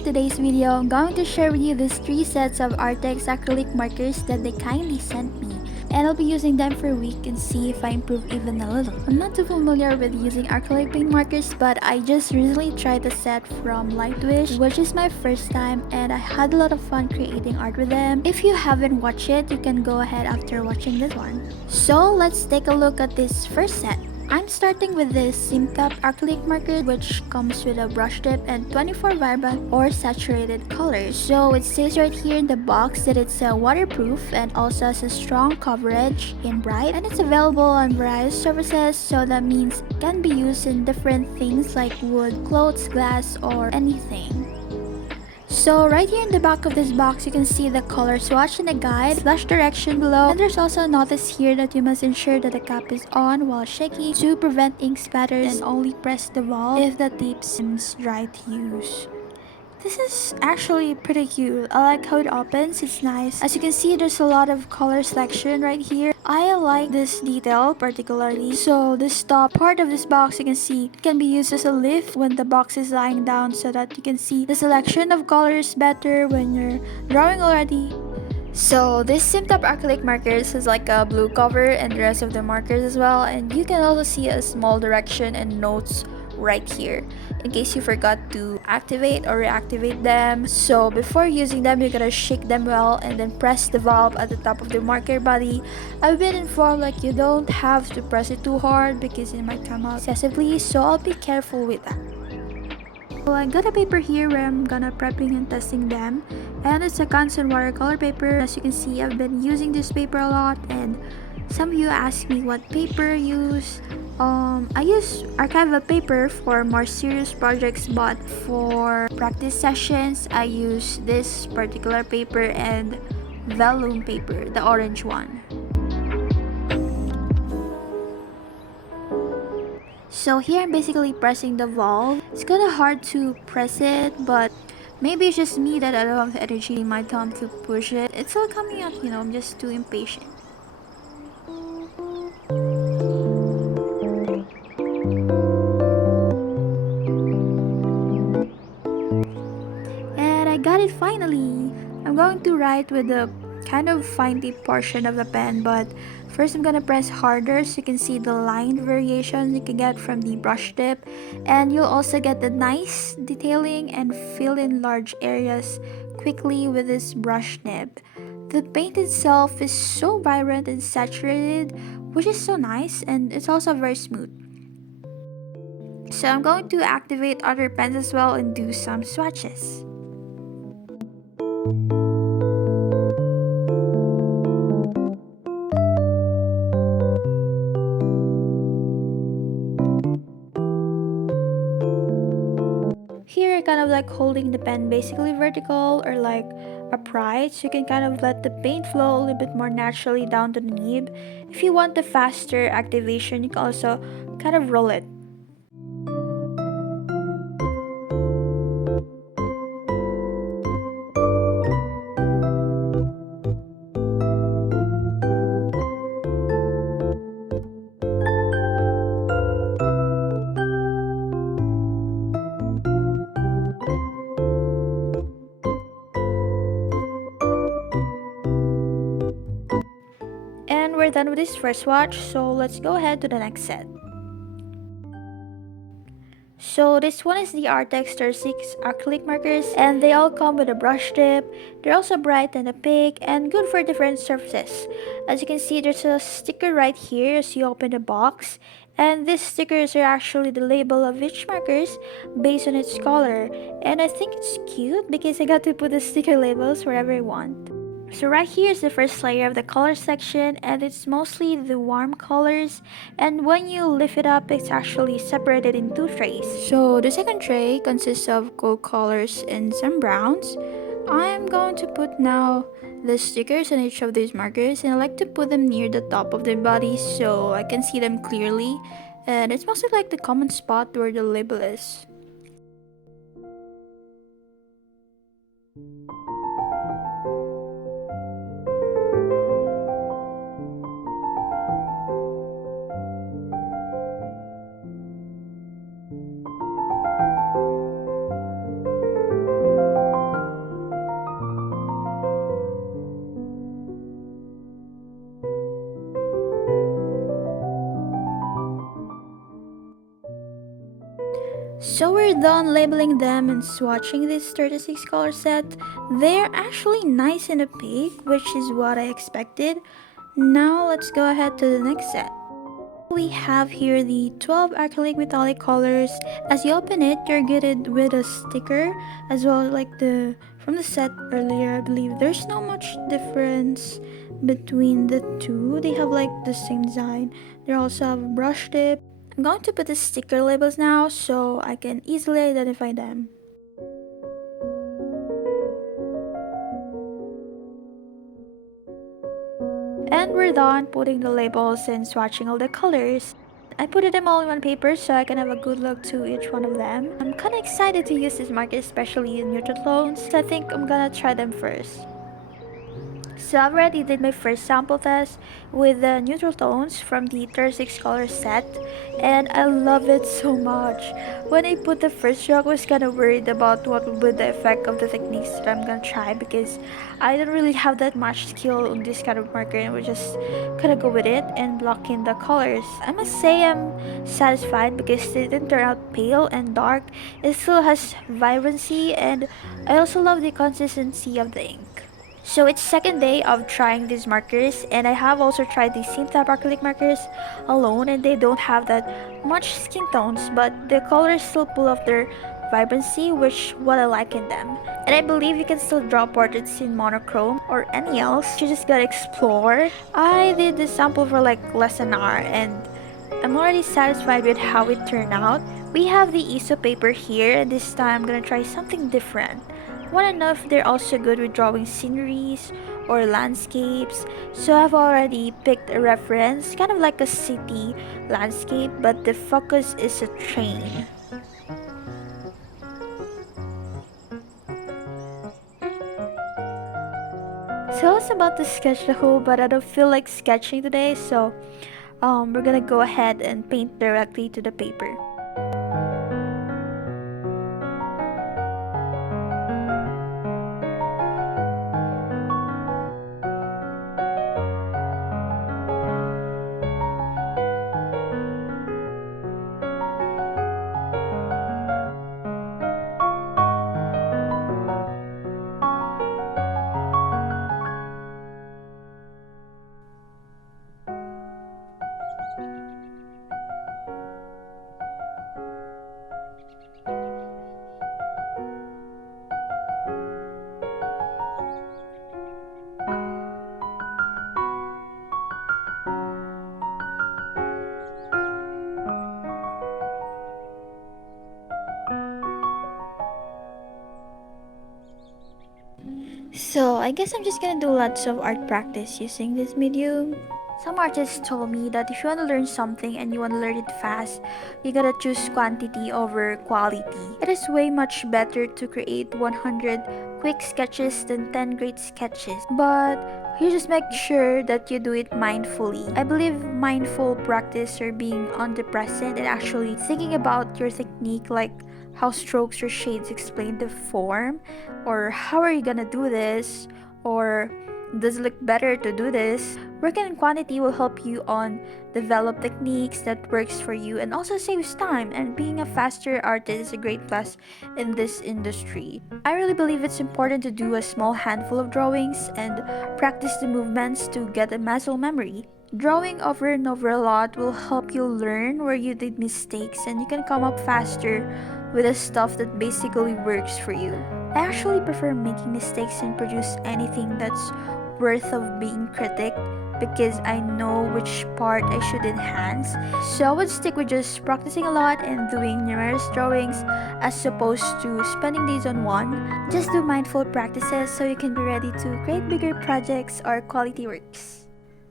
in today's video, I'm going to share with you these 3 sets of Artex acrylic markers that they kindly sent me. And I'll be using them for a week and see if I improve even a little. I'm not too familiar with using acrylic paint markers, but I just recently tried the set from Lightwish, which is my first time, and I had a lot of fun creating art with them. If you haven't watched it, you can go ahead after watching this one. So let's take a look at this first set. I'm starting with this Simtop acrylic marker, which comes with a brush tip and 24 vibrant or saturated colors. So it says right here in the box that it's waterproof and also has a strong coverage in bright, and it's available on various surfaces, so that means it can be used in different things like wood, clothes, glass, or anything. So right here in the back of this box, you can see the color swatch and the guide slash direction below. And there's also a notice here that you must ensure that the cap is on while shaking to prevent ink spatters, and only press the valve if the tip seems dry to use. This is actually pretty cute. I like how it opens, it's nice. As you can see, there's a lot of color selection right here. I like this detail particularly. So this top part of this box, you can see it can be used as a lift when the box is lying down, so that you can see the selection of colors better when you're drawing already. So this Simtop acrylic markers has like a blue cover and the rest of the markers as well, and you can also see a small direction and notes right here in case you forgot to activate or reactivate them. So before using them, you're gonna shake them well and then press the valve at the top of the marker body. I've been informed like you don't have to press it too hard because it might come out excessively, so I'll be careful with that. So I got a paper here where I'm gonna prepping and testing them, and it's a constant watercolor paper. As you can see, I've been using this paper a lot, and some of you ask me what paper I use. I use archival paper for more serious projects, but for practice sessions I use this particular paper and vellum paper, the orange one. So here I'm basically pressing the valve. It's kinda hard to press it, but maybe it's just me that I don't have the energy in my thumb to push it. It's still coming out, I'm just too impatient. And I got it finally! I'm going to write with the kind of fine tip portion of the pen, but first I'm gonna press harder so you can see the line variation you can get from the brush tip, and you'll also get the nice detailing and fill in large areas quickly with this brush nib. The paint itself is so vibrant and saturated, which is so nice, and it's also very smooth. So I'm going to activate other pens as well and do some swatches. Here you're kind of like holding the pen basically vertical or like upright, so you can kind of let the paint flow a little bit more naturally down to the nib. If you want the faster activation, you can also kind of roll it. And we're done with this first swatch, so let's go ahead to the next set. So this one is the Artex 36 acrylic markers, and they all come with a brush tip. They're also bright and opaque and good for different surfaces. As you can see, there's a sticker right here as you open the box, and these stickers are actually the label of each markers based on its color. And I think it's cute because I got to put the sticker labels wherever I want. So right here is the first layer of the color section, and it's mostly the warm colors, and when you lift it up, it's actually separated in 2 trays. So the second tray consists of cool colors and some browns. I'm going to put now the stickers on each of these markers, and I like to put them near the top of the body so I can see them clearly, and it's mostly like the common spot where the label is. So we're done labeling them and swatching this 36 color set. They're actually nice and opaque, which is what I expected. Now let's go ahead to the next set. We have here the 12 acrylic metallic colors. As you open it, you're greeted with a sticker as well, like the from the set earlier. I believe there's not much difference between the two. They have like the same design. They also have a brush tip. I'm going to put the sticker labels now so I can easily identify them. And we're done putting the labels and swatching all the colors. I put them all in one paper so I can have a good look to each one of them. I'm kinda excited to use this marker, especially in neutral tones, so I think I'm gonna try them first. So I already did my first sample test with the neutral tones from the 36 color set, and I love it so much. When I put the first stroke, I was kind of worried about what would be the effect of the techniques that I'm gonna try, because I don't really have that much skill on this kind of marker, and we just kind of go with it and block in the colors. I must say I'm satisfied because it didn't turn out pale and dark. It still has vibrancy, and I also love the consistency of the ink. So it's second day of trying these markers, and I have also tried the same type acrylic markers alone, and they don't have that much skin tones, but the colors still pull off their vibrancy, which what I like in them. And I believe you can still draw portraits in monochrome or any else. You just gotta explore. I did this sample for like less than an hour, and I'm already satisfied with how it turned out. We have the ESO paper here, and this time I'm gonna try something different. Wanna know if they're also good with drawing sceneries or landscapes. So I've already picked a reference, kind of like a city landscape, but the focus is a train. So I was about to sketch the whole, but I don't feel like sketching today, so we're gonna go ahead and paint directly to the paper. So I guess I'm just gonna do lots of art practice using this medium. Some artists told me that if you want to learn something and you want to learn it fast, you gotta choose quantity over quality. It is way much better to create 100 quick sketches than 10 great sketches. But you just make sure that you do it mindfully. I believe mindful practice or being on the present and actually thinking about your technique, like how strokes or shades explain the form, or how are you gonna do this, or does it look better to do this. Working in quantity will help you on develop techniques that works for you and also saves time, and being a faster artist is a great plus in this industry. I really believe it's important to do a small handful of drawings and practice the movements to get a muscle memory. Drawing over and over a lot will help you learn where you did mistakes, and you can come up faster with the stuff that basically works for you. I actually prefer making mistakes and produce anything that's worth of being critic, because I know which part I should enhance. So I would stick with just practicing a lot and doing numerous drawings as opposed to spending days on one. Just do mindful practices so you can be ready to create bigger projects or quality works.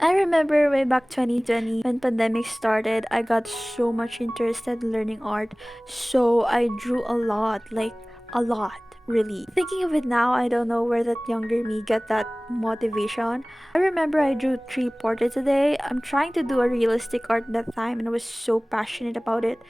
I remember way back 2020 when pandemic started, I got so much interested in learning art. So I drew a lot, like a lot, really. Thinking of it now, I don't know where that younger me got that motivation. I remember I drew 3 portraits a day. I'm trying to do a realistic art that time, and I was so passionate about it.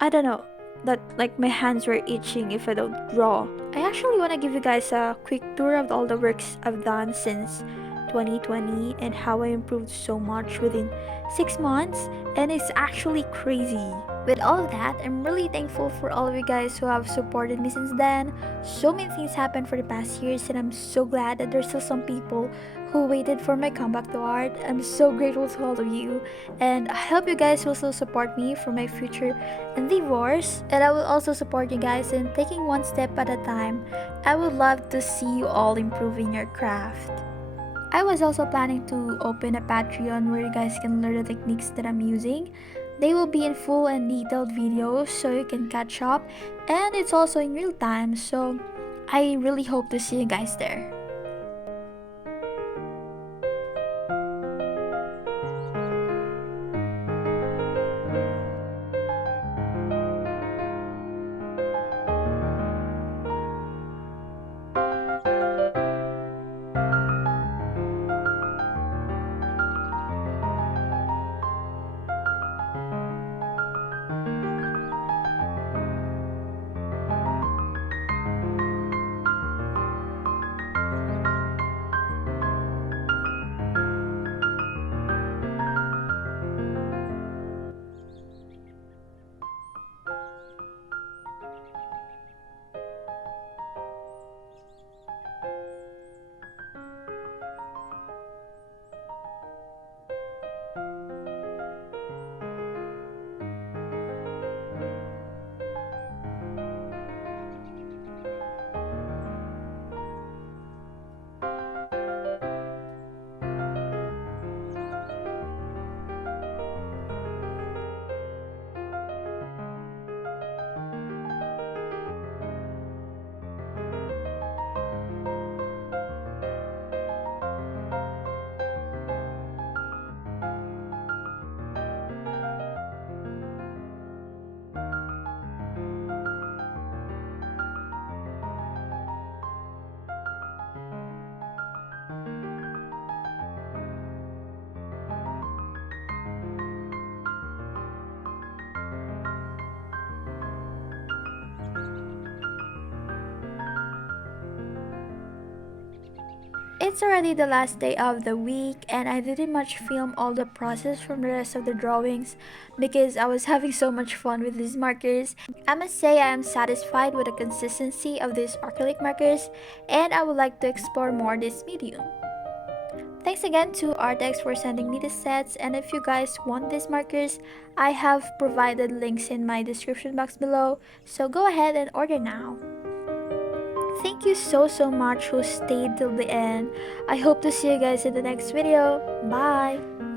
I don't know, that like my hands were itching if I don't draw. I actually want to give you guys a quick tour of all the works I've done since 2020 and how I improved so much within 6 months, and it's actually crazy. With all of that, I'm really thankful for all of you guys who have supported me since then. So many things happened for the past years, and I'm so glad that there's still some people who waited for my comeback to art. I'm so grateful to all of you, and I hope you guys will still support me for my future endeavors. And I will also support you guys in taking one step at a time. I would love to see you all improving your craft. I was also planning to open a Patreon where you guys can learn the techniques that I'm using. They will be in full and detailed videos so you can catch up, and it's also in real time, so I really hope to see you guys there. It's already the last day of the week, and I didn't much film all the process from the rest of the drawings because I was having so much fun with these markers. I must say I am satisfied with the consistency of these acrylic markers, and I would like to explore more this medium. Thanks again to Artex for sending me the sets, and if you guys want these markers, I have provided links in my description box below, so go ahead and order now. Thank you so much who stayed till the end. I hope to see you guys in the next video. Bye!